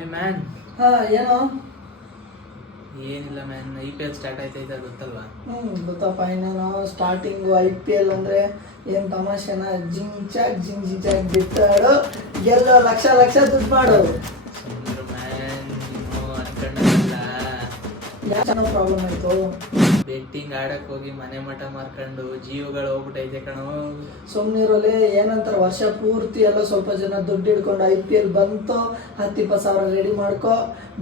ಏ ಮ್ಯಾನ್, ಏನೋ ಏನಿಲ್ಲ ಮ್ಯಾನ್, IPL ಸ್ಟಾರ್ಟ್ ಆಯ್ತೈತೆ ಗೊತ್ತಲ್ವಾ? ಗೊತ್ತಪ್ಪ. ಇನ್ನೇನು ಸ್ಟಾರ್ಟಿಂಗು IPL ಅಂದರೆ ಏನು ತಮಾಷೆನ, ಜಿಂಗ್ ಜಿಂಚಾಕ್ ಬಿಟ್ಟಾಡು, ಗೆಲ್ಲೋ ಲಕ್ಷ ದುಡ್ಡು ಮಾಡು. ಸುಮ್ಮನೆ ಮ್ಯಾನ್, ನೀನು ಅನ್ಕೊಂಡಿಲ್ಲ. ಯಾಕೆ ಪ್ರಾಬ್ಲಮ್ ಆಯಿತು? ಬೆಟ್ಟಿಂಗ್ ಆಡಕ್ ಹೋಗಿ ಮನೆ ಮಠ ಮಾರ್ಕೊಂಡು ಜೀವಗಳು ಹೋಗ್ಬಿಟ್ಟೈತೆ ಕಣೋ. ಸುಮ್ಮನಿರೋಲೆ, ಏನಂತಾರೆ ವರ್ಷ ಪೂರ್ತಿ ಎಲ್ಲ ಸ್ವಲ್ಪ ಜನ ದುಡ್ಡು ಹಿಡ್ಕೊಂಡು IPL ಬಂತು, 10-20 ಸಾವಿರ ರೆಡಿ ಮಾಡ್ಕೊ,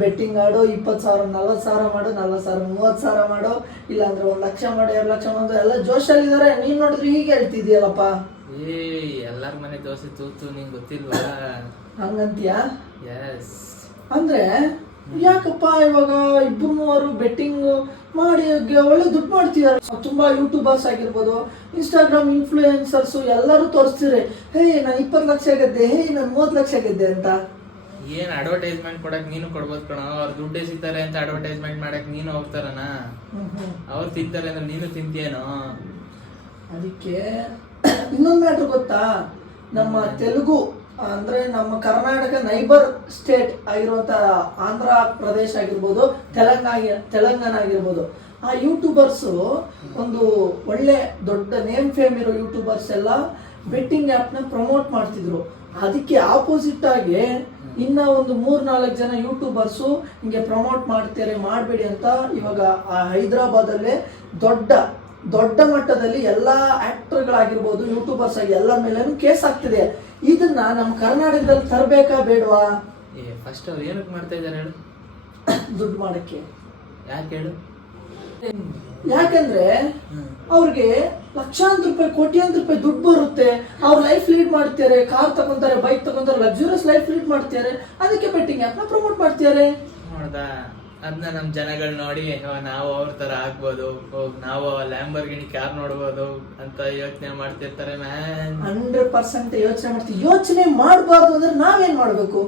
ಬೆಟ್ಟಿಂಗ್ ಆಡು, 20 ಸಾವಿರ 40 ಸಾವಿರ ಮಾಡು, 40 ಸಾವಿರ 30 ಸಾವಿರ ಮಾಡು, ಇಲ್ಲಾಂದ್ರೆ 1 ಲಕ್ಷ ಮಾಡು, 2 ಲಕ್ಷ ಮಾಡು, ಎಲ್ಲ ಜೋಶಲ್ಲಿದ್ದಾರೆ. ನೀನ್ ನೋಡಿದ್ರೆ ಹೀಗೆ ಹೇಳ್ತಿದ್ಯಲ್ಲಪ್ಪ. ಎಲ್ಲಾರ ಮನೆ ದೋಸೆ ತೂತು ನಿಂಗೆ ಗೊತ್ತಿಲ್ವಾ? ಹಂಗಂತೀಯಾ? ಎಸ್. ಅಂದ್ರೆ ಯಾಕಪ್ಪ ಇವಾಗ 2-3 ಬೆಟ್ಟಿಂಗ್ ಮಾಡಿ ಒಳ್ಳೆ ದುಡ್ಡು ಮಾಡ್ತಿದ್ದಾರೆ. ತುಂಬಾ ಯೂಟ್ಯೂಬರ್ಸ್ ಆಗಿರ್ಬೋದು, ಇನ್ಸ್ಟಾಗ್ರಾಮ್ ಇನ್ಫ್ಲೂಯೆನ್ಸರ್ಸ್ ಎಲ್ಲರೂ ತೋರಿಸ್ತಿದ್ರೆ, ಹೇ ನಾನು 20 ಲಕ್ಷ ಗೆದ್ದೆ, ಹೇ ನಾನು 30 ಲಕ್ಷ ಗೆದ್ದೆ ಅಂತ. ಏನ್ ಅಡ್ವರ್ಟೈಸ್ಮೆಂಟ್ ಕೊಡಕ್ ನೀನು ಕೊಡ್ಬೋದು ಕಣ. ಅವ್ರು ದುಡ್ಡೇ ಸಿಗ್ತಾರೆ ಅಂತ ಅಡ್ವರ್ಟೈಸ್ಮೆಂಟ್ ಮಾಡಕ್ ನೀನು ಹೋಗ್ತಾರನ? ಅವ್ರು ತಿಂತಾರೆ ಅಂದ್ರೆ ನೀನು ತಿಂತೀಯೇನೋ? ಅದಕ್ಕೆ ಇನ್ನೊಂದು ಮ್ಯಾಟ್ರ್ ಗೊತ್ತಾ? ನಮ್ಮ ತೆಲುಗು ಅಂದ್ರೆ ನಮ್ಮ ಕರ್ನಾಟಕ ನೈಬರ್ ಸ್ಟೇಟ್ ಆಗಿರುವಂತ ಆಂಧ್ರ ಪ್ರದೇಶ ಆಗಿರ್ಬೋದು, ತೆಲಂಗಾಣ ಆಗಿರ್ಬೋದು, ಆ ಯೂಟ್ಯೂಬರ್ಸ್ ಒಂದು ಒಳ್ಳೆ ದೊಡ್ಡ ನೇಮ್ ಫೇಮ್ ಇರೋ ಯೂಟ್ಯೂಬರ್ಸ್ ಎಲ್ಲ ಬೆಟ್ಟಿಂಗ್ ಆ್ಯಪ್ನ ಪ್ರಮೋಟ್ ಮಾಡ್ತಿದ್ರು. ಅದಕ್ಕೆ ಆಪೋಸಿಟ್ ಆಗಿ ಇನ್ನ ಒಂದು 3-4 ಜನ ಯೂಟ್ಯೂಬರ್ಸು ಹಿಂಗೆ ಪ್ರಮೋಟ್ ಮಾಡ್ತಾರೆ, ಮಾಡಬೇಡಿ ಅಂತ ಇವಾಗ ಆ ಹೈದರಾಬಾದಲ್ಲೇ ದೊಡ್ಡ ಮಟ್ಟದಲ್ಲಿ ಎಲ್ಲ ಆಕ್ಟರ್ಗಳಾಗಿರ್ಬೋದು, ಯೂಟ್ಯೂಬರ್ಸ್ ಆಗಿ ಎಲ್ಲ ಮೇಲೇನು ಕೇಸ್ ಆಗ್ತಿದೆ. ಇದನ್ನ ನಮ್ಮ ಕರ್ನಾಟಕದಲ್ಲಿ ತರಬೇಕಾ ಬೇಡವಾ? ಫಸ್ಟ್ ಅವ್ರು ಏನಕ್ಕೆ ಮಾಡ್ತಾ ಇದ್ದಾರೆ ಹೇಳು? ದುಡ್ಡು ಮಾಡಕ್ಕೆ. ಯಾಕೆ ಹೇಳು? ಯಾಕಂದ್ರೆ ಅವ್ರಿಗೆ ಲಕ್ಷಾಂತರ ರೂಪಾಯಿ, ಕೋಟ್ಯಾಂತರ ರೂಪಾಯಿ ದುಡ್ಡು ಬರುತ್ತೆ, ಅವ್ರ ಲೈಫ್ ಲೀಡ್ ಮಾಡ್ತಾರೆ, ಕಾರ್ ತಗೊಂತಾರೆ, ಬೈಕ್ ತಗೊಂತಾರೆ, ಲಕ್ಸುರಿಯಸ್ ಲೈಫ್ ಲೀಡ್ ಮಾಡ್ತಾರೆ. ಅದಕ್ಕೆ ಬೆಟ್ಟಿಂಗ್ ಆ್ಯಪ್ನ ಪ್ರಮೋಟ್ ಮಾಡ್ತಾರೆ. ನೋಡ್ದಾ, ಅದನ್ನ ನಮ್ ಜನಗಳು ನೋಡಿ ನಾವು ಅವ್ರ ತರ ಆಗ್ಬೋದು, ನಾವು ಲ್ಯಾಂಬರ್ಗಿನಿ ಕಾರ್ ನೋಡ್ಬೋದು ಅಂತ ಯೋಚನೆ ಮಾಡ್ತಿರ್ತಾರೆ ಮ್ಯಾನ್. 100% ಯೋಚನೆ ಮಾಡ್ತೀವಿ. ಯೋಚನೆ ಮಾಡಬಾರ್ದು ಅಂದ್ರೆ ನಾವೇನ್ ಮಾಡ್ಬೇಕು?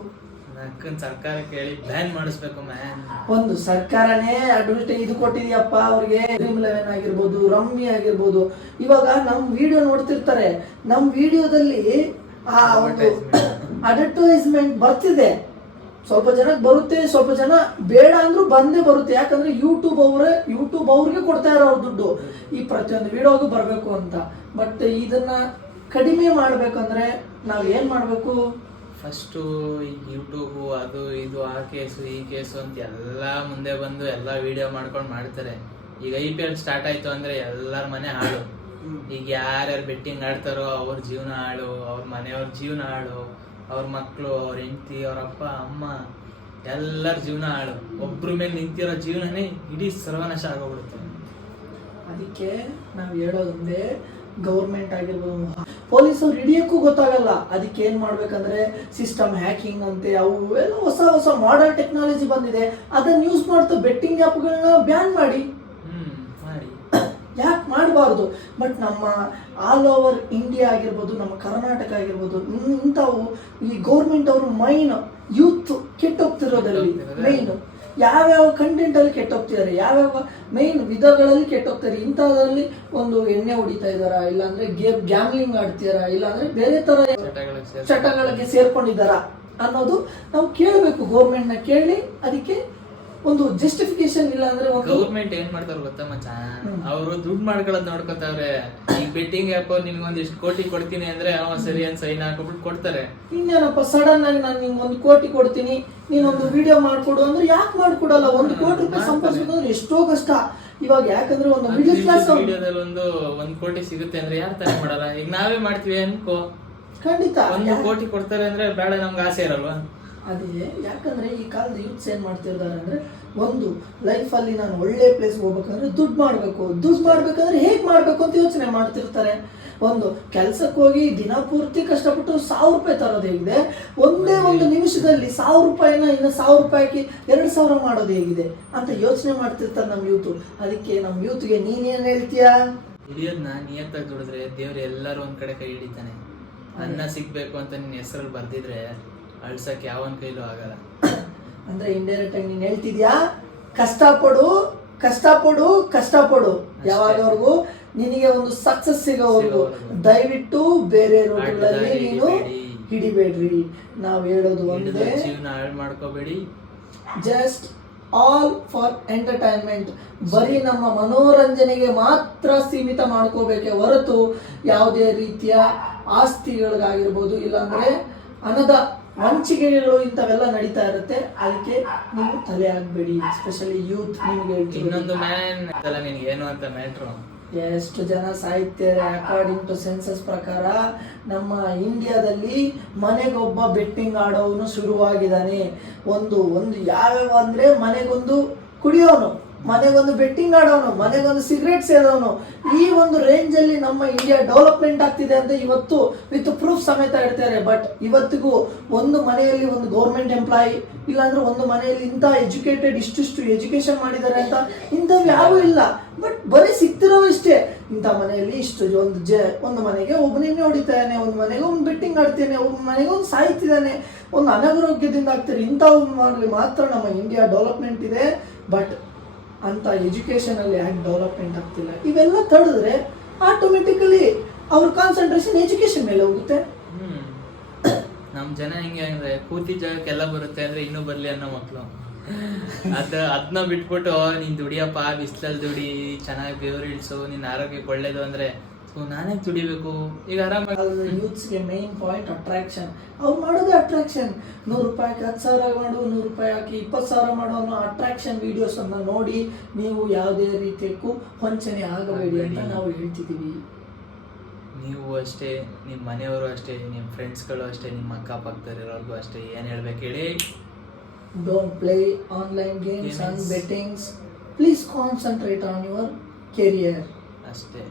ನಕ್ಕನ್ ಸರ್ಕಾರಕ್ಕೆ ಹೇಳಿ ಬ್ಯಾನ್ ಮಾಡಿಸ್ಬೇಕು ಮ್ಯಾನ್. ಒಂದು ಸರ್ಕಾರನೇ ಅಡ್ವರ್ಟೈಸ್ ಇದು ಕೊಟ್ಟಿದ್ಯಪ್ಪ ಅವ್ರಿಗೆ. Dream11 ಆಗಿರ್ಬೋದು, ರಮ್ಮಿ ಆಗಿರ್ಬೋದು, ಇವಾಗ ನಮ್ ವಿಡಿಯೋ ನೋಡ್ತಿರ್ತಾರೆ, ನಮ್ ವಿಡಿಯೋದಲ್ಲಿ ಆ ಒಂದು ಅಡ್ವರ್ಟೈಸ್ಮೆಂಟ್ ಬರ್ತಿದೆ. ಸ್ವಲ್ಪ ಜನಕ್ಕೆ ಬರುತ್ತೆ, ಸ್ವಲ್ಪ ಜನ ಬೇಡ ಅಂದ್ರೂ ಬಂದೇ ಬರುತ್ತೆ. ಯಾಕಂದ್ರೆ ಯೂಟ್ಯೂಬ್ ಅವ್ರಿಗೆ ಕೊಡ್ತಾ ಇರೋ ಅವ್ರ ದುಡ್ಡು ಈ ಪ್ರತಿಯೊಂದು ವಿಡಿಯೋಗೂ ಬರಬೇಕು ಅಂತ. ಬಟ್ ಇದನ್ನ ಕಡಿಮೆ ಮಾಡ್ಬೇಕಂದ್ರೆ ನಾವ್ ಏನ್ ಮಾಡ್ಬೇಕು? ಫಸ್ಟು ಈ ಯೂಟ್ಯೂಬು ಅದು ಇದು ಆ ಕೇಸು ಈ ಕೇಸು ಅಂತ ಎಲ್ಲ ಮುಂದೆ ಬಂದು ಎಲ್ಲ ವಿಡಿಯೋ ಮಾಡ್ಕೊಂಡು ಮಾಡ್ತಾರೆ. ಈಗ IPL ಸ್ಟಾರ್ಟ್ ಆಯ್ತು ಅಂದ್ರೆ ಎಲ್ಲರ ಮನೆ ಹಾಳು. ಈಗ ಯಾರ್ಯಾರು ಬೆಟ್ಟಿಂಗ್ ಆಡ್ತಾರೋ ಅವ್ರ ಜೀವನ ಹಾಳು, ಅವ್ರ ಮನೆಯವ್ರ ಜೀವನ ಹಾಳು, ಅವ್ರ ಮಕ್ಕಳು, ಅವ್ರ ಹೆಂಡತಿ, ಅವ್ರ ಅಪ್ಪ ಅಮ್ಮ ಎಲ್ಲರ ಜೀವನ ಹಾಳು. ಒಬ್ರ ಮೇಲೆ ನಿಂತಿರೋ ಜೀವನನೇ ಇಡೀ ಸರ್ವನಾಶ ಆಗೋಗ್ಬಿಡುತ್ತೆ. ಅದಕ್ಕೆ ನಾವು ಹೇಳೋದಂದ್ರೆ ಗೌರ್ಮೆಂಟ್ ಆಗಿರ್ಬೋದು, ಪೊಲೀಸವ್ರು ಹಿಡಿಯೋಕ್ಕೂ ಗೊತ್ತಾಗಲ್ಲ. ಅದಕ್ಕೆ ಏನ್ ಮಾಡ್ಬೇಕಂದ್ರೆ ಸಿಸ್ಟಮ್ ಹ್ಯಾಕಿಂಗ್ ಅಂತೆ, ಅವು ಎಲ್ಲ ಹೊಸ ಮಾಡರ್ನ್ ಟೆಕ್ನಾಲಜಿ ಬಂದಿದೆ, ಅದನ್ನ ಯೂಸ್ ಮಾಡ್ತಾ ಬೆಟ್ಟಿಂಗ್ ಆ್ಯಪ್ಗಳನ್ನ ಬ್ಯಾನ್ ಮಾಡಿ. ಯಾಕೆ ಮಾಡಬಾರ್ದು? ಬಟ್ ನಮ್ಮ ಆಲ್ ಓವರ್ ಇಂಡಿಯಾ ಆಗಿರ್ಬೋದು, ನಮ್ಮ ಕರ್ನಾಟಕ ಆಗಿರ್ಬೋದು, ಇಂಥವು ಈ ಗೌರ್ಮೆಂಟ್ ಅವರು ಮೈನ್ ಯೂತ್ ಕೆಟ್ಟೋಗ್ತಿರೋದ್ರಲ್ಲಿ ಮೈನ್ ಯಾವ್ಯಾವ ಕಂಟೆಂಟ್ ಅಲ್ಲಿ ಕೆಟ್ಟೋಗ್ತಿದ್ದಾರೆ, ಯಾವ್ಯಾವ ಮೈನ್ ವಿಧಗಳಲ್ಲಿ ಕೆಟ್ಟೋಗ್ತಾರೆ, ಇಂಥದ್ರಲ್ಲಿ ಒಂದು ಎಣ್ಣೆ ಹೊಡಿತಾ ಇದಾರ, ಇಲ್ಲಾಂದ್ರೆ ಗ್ಯಾಮ್ಲಿಂಗ್ ಆಡ್ತಿದಾರ, ಇಲ್ಲಾಂದ್ರೆ ಬೇರೆ ತರ ಚಟಗಳಿಗೆ ಸೇರ್ಕೊಂಡಿದಾರ ಅನ್ನೋದು ನಾವು ಕೇಳಬೇಕು. ಗೌರ್ಮೆಂಟ್ನ ಕೇಳಿ ಅದಕ್ಕೆ ಒಂದು ಜಸ್ಟಿಫಿಕೇಶನ್ ಇಲ್ಲ ಅಂದ್ರೆ ಗೌರ್ಮೆಂಟ್ ಏನ್ ಮಾಡ್ತಾರ ಗೊತ್ತಾ ಮಚ್ಚ? ಅವರು ದುಡ್ಡು ಮಾಡ್ಕೊಳ್ಳೋದ್ ನೋಡ್ಕೊತಾವ್ರೆ. ಈಗ ಬೆಟ್ಟಿಂಗ್ ಆ್ಯಪ್ ನಿನ್ಗೊಂದಿಷ್ಟು ಕೋಟಿ ಕೊಡ್ತೀನಿ ಅಂದ್ರೆ ಸರಿ ಅಂತ ಸೈನ್ ಹಾಕೊಬಿಟ್ಟು ಕೊಡ್ತಾರೆ. ಇನ್ನೇನಪ್ಪ ಸಡನ್ ಆಗಿ ನಾನು ನಿಂಗೆ 1 ಕೋಟಿ ಕೊಡ್ತೀನಿ, ನೀನೊಂದು ವಿಡಿಯೋ ಮಾಡ್ಕೊಡು ಅಂದ್ರೆ ಯಾಕೆ ಮಾಡ್ಕೊಡಲ್ಲ? 1 ಕೋಟಿ ರೂಪಾಯಿ ಸಂಪಾದಿಸೋದಂದ್ರೆ ಎಷ್ಟೋ ಕಷ್ಟ ಇವಾಗ. ಯಾಕಂದ್ರೆ ಒಂದು ಮಿಡಲ್ ಕ್ಲಾಸ್ ವಿಡಿಯೋದಲ್ಲಿ 1 ಕೋಟಿ ಸಿಗುತ್ತೆ ಅಂದ್ರೆ ಯಾರು ತಾನೇ ಮಾಡಲ್ಲ? ಈಗ ನಾವೇ ಮಾಡ್ತೀವಿ ಅನ್ಕೋ, ಖಂಡಿತ 1 ಕೋಟಿ ಕೊಡ್ತಾರೆ ಅಂದ್ರೆ ಬೇಡ ನಮ್ಗೆ ಆಸೆ ಇರಲ್ವಾ? ಅದೇ ಯಾಕಂದ್ರೆ ಈ ಕಾಲದ ಯೂತ್ಸ್ ಏನ್ ಮಾಡ್ತಿರ್ತಾರೆ ಅಂದ್ರೆ, ಒಂದು ಲೈಫಲ್ಲಿ ನಾನು ಒಳ್ಳೆ ಪ್ಲೇಸ್ ಹೋಗ್ಬೇಕಂದ್ರೆ ದುಡ್ಡು ಮಾಡ್ಬೇಕಂದ್ರೆ ಹೇಗ್ ಮಾಡ್ಬೇಕು ಅಂತ ಯೋಚನೆ ಮಾಡ್ತಿರ್ತಾರೆ. ಒಂದು ಕೆಲ್ಸಕ್ಕೆ ಹೋಗಿ ದಿನ ಪೂರ್ತಿ ಕಷ್ಟಪಟ್ಟು 1000 ರೂಪಾಯಿ ತರೋದು ಹೇಗಿದೆ, ಒಂದೇ ಒಂದು ನಿಮಿಷದಲ್ಲಿ 1000 ರೂಪಾಯಿನ ಇನ್ನು 1000 ರೂಪಾಯಿಗೆ 2000 ಮಾಡೋದು ಹೇಗಿದೆ ಅಂತ ಯೋಚನೆ ಮಾಡ್ತಿರ್ತಾರೆ ನಮ್ಮ ಯೂತ್. ಅದಕ್ಕೆ ನಮ್ಮ ಯೂತ್ಗೆ ನೀನೇನ್ ಹೇಳ್ತೀಯಾ? ಹಿಡಿಯೋದ್ನ ನಿಯತ್ತಾಗಿ ದುಡಿದ್ರೆ ದೇವ್ರು ಎಲ್ಲರೂ ಒಂದ್ ಕಡೆ ಕೈ ಹಿಡಿತಾನೆ. ಅನ್ನ ಸಿಗ್ಬೇಕು ಅಂತ ನಿನ್ನ ಹೆಸರಲ್ಲಿ ಬರ್ದಿದ್ರೆ ಅಳ್ಸಕ್ ಯಾವನ್ ಕೈಲೂ ಆಗಲ್ಲ. ಅಂದ್ರೆ ಇಂಡೈರೆಕ್ಟ್ ಆಗಿ ನೀನ್ ಹೇಳ್ತಿದ್ಯಾ, ಕಷ್ಟಪಡು ಯಾವಾಗವರೆಗೂ ನಿನಗೆ ಒಂದು ಸಕ್ಸಸ್ ಸಿಗೋವರೆಗೂ ದಯವಿಟ್ಟು ಬೇರೆ ರೂಟ್ಗಳಲ್ಲಿ ನೀನು ಹಿಡಿಬೇಡ್ರಿ. ನಾವು ಹೇಳೋದು ಒಂದೇ, ಜೀವನ ಹಾಳು ಮಾಡ್ಕೋಬೇಡಿ. Just all for entertainment. ಬರೀ ನಮ್ಮ ಮನೋರಂಜನೆಗೆ ಮಾತ್ರ ಸೀಮಿತ ಮಾಡ್ಕೋಬೇಕೆ ಹೊರತು ಯಾವುದೇ ರೀತಿಯ ಆಸ್ತಿಗಳಿಗಾಗಿರ್ಬೋದು, ಇಲ್ಲಾಂದ್ರೆ ಹಣದ ವಂಚಿಕೆಗಳು ಇಂಥವೆಲ್ಲ ನಡೀತಾ ಇರುತ್ತೆ. ಅದಕ್ಕೆ ನೀವು ತಲೆ ಹಾಕ್ಬೇಡಿ, ಎಸ್ಪೆಷಲಿ ಯೂತ್. ನಿಮ್ಗೆ ಇನ್ನೊಂದು ನಿನ್ಗೆ ಏನು ಅಂತ ಮ್ಯಾಟ್ರು, ಎಷ್ಟು ಜನ ಸಾಹಿತ್ಯ ಅಕಾರ್ಡಿಂಗ್ ಟು ಸೆನ್ಸಸ್ ಪ್ರಕಾರ ನಮ್ಮ ಇಂಡಿಯಾದಲ್ಲಿ ಮನೆಗೊಬ್ಬ ಬೆಟ್ಟಿಂಗ್ ಆಡೋನು ಶುರುವಾಗಿದ್ದಾನೆ. ಒಂದು ಯಾವ್ಯಾವ ಅಂದ್ರೆ ಮನೆಗೊಂದು ಕುಡಿಯೋನು, ಮನೆಗೊಂದು ಬೆಟ್ಟಿಂಗ್ ಆಡೋನು, ಮನೆಗೊಂದು ಸಿಗರೇಟ್ ಸೇದೋನು. ಈ ಒಂದು ರೇಂಜ್ ಅಲ್ಲಿ ನಮ್ಮ ಇಂಡಿಯಾ ಡೆವಲಪ್ಮೆಂಟ್ ಆಗ್ತಿದೆ ಅಂತ ಇವತ್ತು ವಿತ್ ಪ್ರೂಫ್ ಸಮೇತ ಹೇಳ್ತಾರೆ. ಬಟ್ ಇವತ್ತಿಗೂ ಒಂದು ಮನೆಯಲ್ಲಿ ಒಂದು ಗೌರ್ಮೆಂಟ್ ಎಂಪ್ಲಾಯಿ, ಇಲ್ಲಾಂದ್ರೆ ಒಂದು ಮನೆಯಲ್ಲಿ ಇಂಥ ಎಜುಕೇಟೆಡ್ ಇಷ್ಟು ಎಜುಕೇಶನ್ ಮಾಡಿದ್ದಾರೆ ಅಂತ ಇಂಥವು ಯಾವೂ ಇಲ್ಲ. ಬಟ್ ಬರೀ ಸಿಗ್ತಿರೋ ಇಷ್ಟೇ. ಇಂಥ ಮನೆಯಲ್ಲಿ ಇಷ್ಟು ಒಂದು ಮನೆಗೆ ಒಬ್ಬನೇ ಹೊಡಿತಾನೆ, ಒಂದು ಮನೆಗೆ ಒಂದು ಬೆಟ್ಟಿಂಗ್ ಆಡ್ತಾನೆ, ಒಂದು ಮನೆಗೆ ಒಂದು ಸಾಯ್ತಿದ್ದಾನೆ, ಒಂದು ಅನಾರೋಗ್ಯದಿಂದ ಆಗ್ತಾರೆ. ಇಂಥವು ಮಾತ್ರ ನಮ್ಮ ಇಂಡಿಯಾ ಡೆವಲಪ್ಮೆಂಟ್ ಇದೆ. ಬಟ್ ಅಂತ ಎಜುಕೇಶನ್ ಅಲ್ಲಿ ಯಾಕೆ ಡೆವಲಪ್ಮೆಂಟ್ ಆಗ್ತಿಲ್ಲ? ಇವೆಲ್ಲ ತಡೆದ್ರೆ ಆಟೋಮೆಟಿಕಲಿ ಅವ್ರ ಕಾನ್ಸಂಟ್ರೇಷನ್ ಎಜುಕೇಶನ್ ಮೇಲೆ ಹೋಗುತ್ತೆ. ನಮ್ ಜನ ಹೆಂಗೆ ಅಂದ್ರೆ ಕೂತಿ ಜಾಗಕ್ಕೆಲ್ಲ ಬರುತ್ತೆ ಅಂದ್ರೆ ಇನ್ನೂ ಬರ್ಲಿ ಅನ್ನೋ ಮಕ್ಳು. ಅದನ್ನ ಬಿಟ್ಬಿಟ್ಟು ನೀನ್ ದುಡಿಯಪ್ಪ, ಬಿಸ್ಲಲ್ಲಿ ದುಡಿ, ಚೆನ್ನಾಗಿ ಬೆವರು ಇಳಿಸು, ನಿನ್ನ ಆರೋಗ್ಯಕ್ಕೆ ಒಳ್ಳೇದು ಅಂದ್ರೆ ನಾನೇ ದುಡಿಬೇಕು. ಈಗ ಆರಾಮಾಗಿ ಯೂತ್ಸ್ಗೆ ಮೇನ್ ಪಾಯಿಂಟ್ ಅಟ್ರಾಕ್ಷನ್. ಅವ್ರು ಮಾಡೋದೇ ಅಟ್ರಾಕ್ಷನ್. 100 ರೂಪಾಯಿ 10,000 ಮಾಡು, 100 ರೂಪಾಯಿ ಹಾಕಿ 20,000 ಮಾಡೋ ಅನ್ನೋ ಅಟ್ರಾಕ್ಷನ್ ವಿಡಿಯೋಸ್ ಅನ್ನ ನೋಡಿ ನೀವು ಯಾವುದೇ ರೀತಿಯಕ್ಕೂ ವಂಚನೆ ಆಗಬೇಡಿ ಅಂತ ನಾವು ಹೇಳ್ತಿದ್ದೀವಿ. ನೀವು ಅಷ್ಟೇ, ನಿಮ್ಮ ಮನೆಯವರು ಅಷ್ಟೇ, ನಿಮ್ಮ ಫ್ರೆಂಡ್ಸ್ಗಳು ಅಷ್ಟೇ, ನಿಮ್ಮ ಅಕ್ಕಪಕ್ಕದಲ್ಲಿರೋರ್ಗೂ ಅಷ್ಟೇ ಏನು ಹೇಳ್ಬೇಕು ಹೇಳಿ, don't play online games and bettings. Please concentrate on your career ಅಷ್ಟೇ.